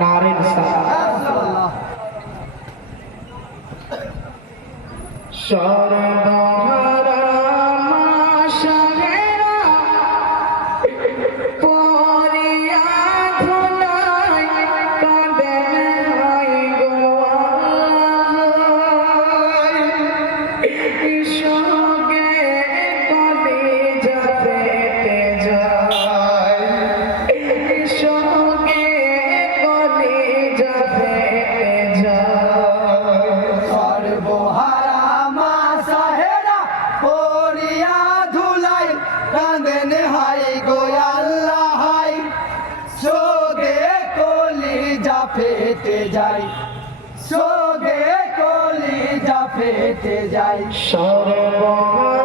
Narine সারা পেতে যায় সোগে কলিজা পেতে যায় সর্ব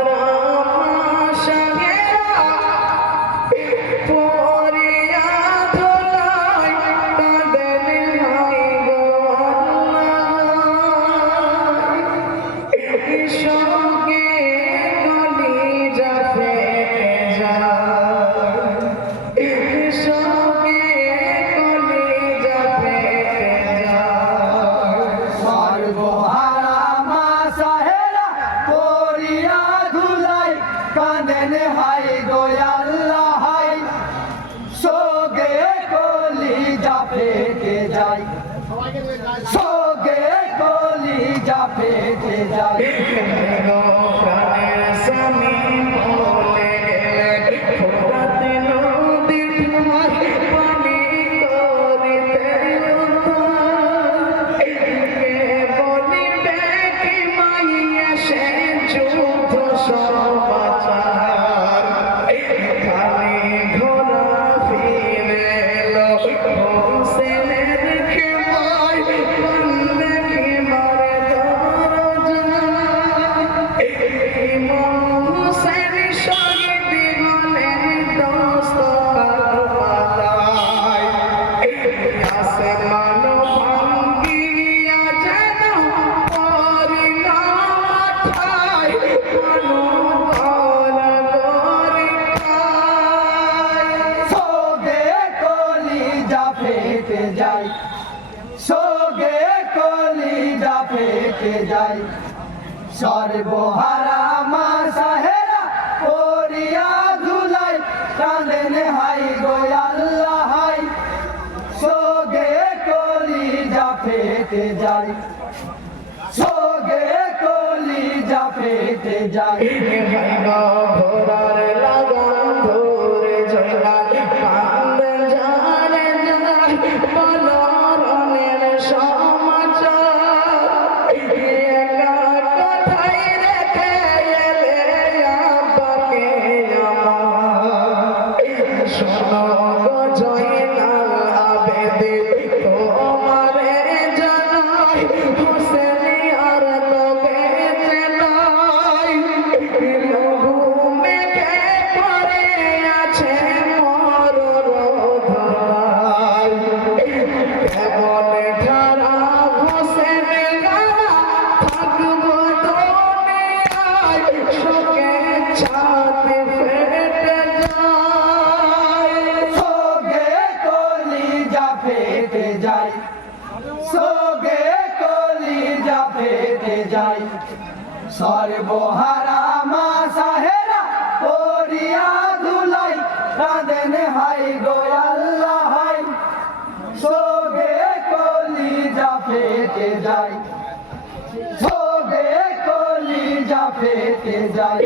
দেন হাই দয়াল্লা হাই সোগে কলি যা ফেটে যাই সোগে কলি যা ফেটে যাই ফেটে যাই। সোগে কলিজা ফেটে যায় সর্বহারা মা সাহেরা করিয়া ধুলাই, কাঁদেন হাই গোয়াল্লা হাই। সোগে কলিজা ফেটে যায় সোগে কলিজা ফেটে যায় ভোরার লাগা সর্বহারা মা সাহেরা, করিয়া ধুলাই, কাঁদেন হাই গোয়াল্লা হাই। সোগে কলি যা ফেটে যায় সোগে কলি যা ফেটে যায়।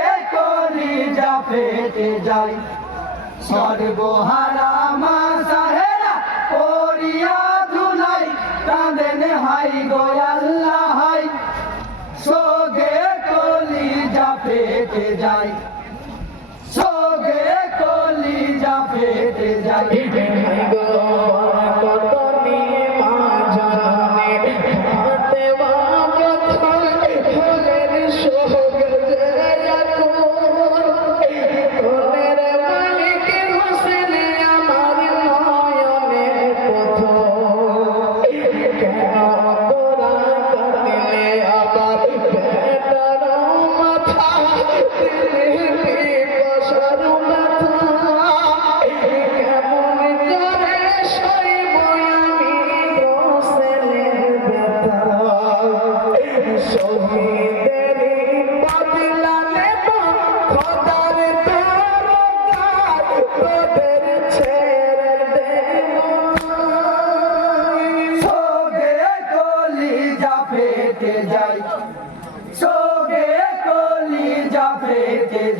পেতে যাই সর্বহারা মা সাহেরা পড়িয়া ধুলাই কাঁদেন হাই গোয়াল্লা হাই সোগে কলি যা পেতে যাই সোগে কলি যা ফেটে যায়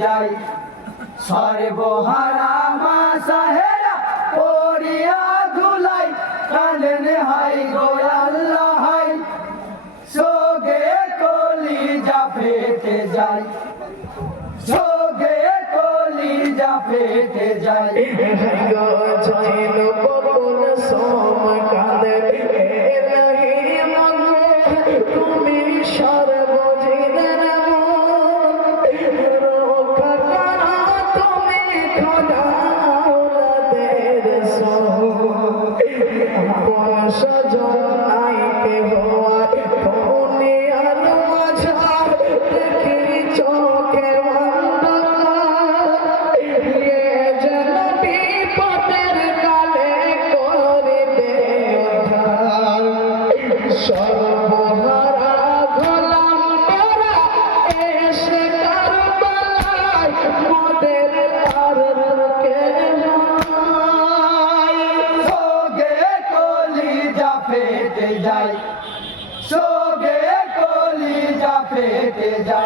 যাই। সর্বহারা মা সাহেরা, পড়িয়া ধুলাই কালেন হাই গোয়াল্লা হাই। সোগে কলি যা পেতে যাই সোগে কলি যা পেতে যাই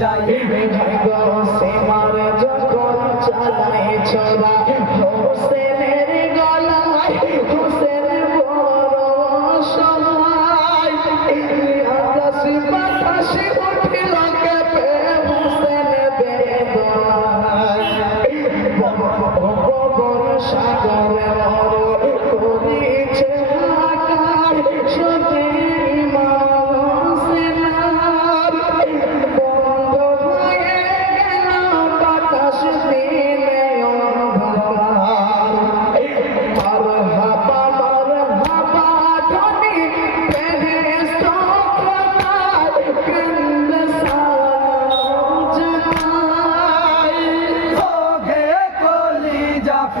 যাইবে ভাগ্য সে মারে যখন চালায় ছোড়া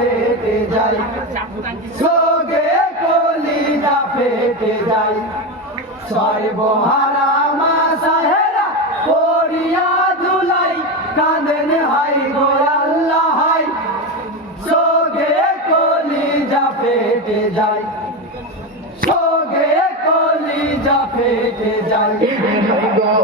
ফেটে যাই। সোগে কলিজা ফেটে যাই। সর্বহারা মা সাহেরা পড়িয়া ধুলাই, কাঁদেন হাই গো হাই। সোগে কলিজা ফেটে যাই। সোগে কলিজা ফেটে যাই। গো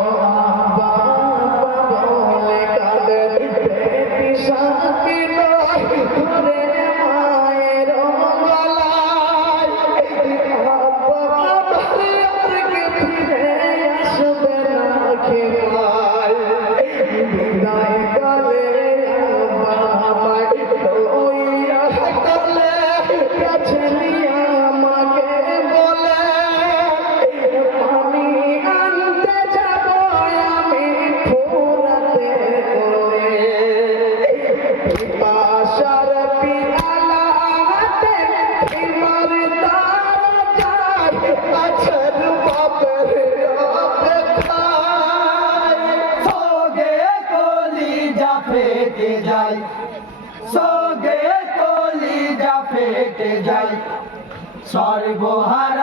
সর্বহারা